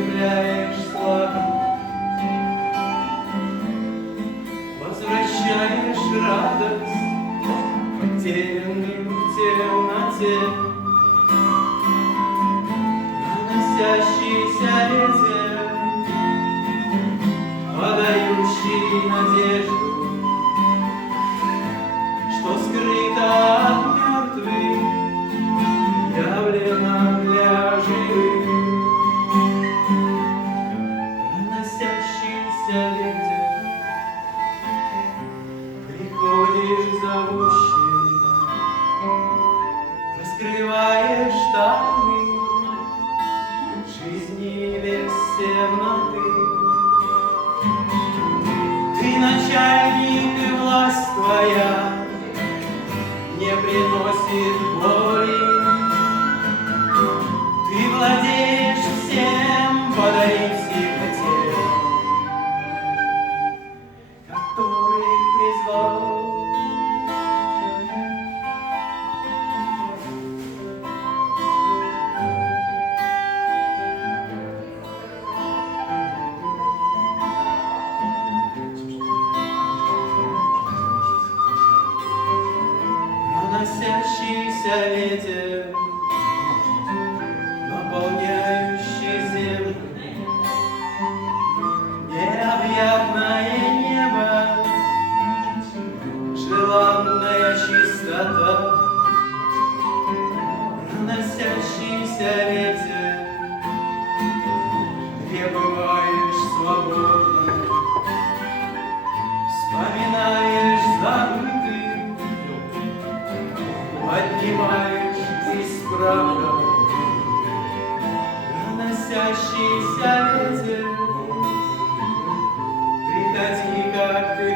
укрепляешь слабость, возвращаешь радость потерянным в темноте, проносящийся ветер, подающий надежду, что скрыто от мертвых, явлено для живых. Проносящийся ветер, приходишь зовущий, раскрываешь тайны жизни без темноты. Ты начальник, и власть твоя не приносит боли. Ты владеешь всем, подарив сильноте, которых призвал. Проносящийся ветер, наполняющий землю, необъятное небо, желанная чистота. Проносящийся ветер, пребываешь свободно, вспоминаешь забытый, поднимаешь исправно. Проносящийся ветер, приходи, как ты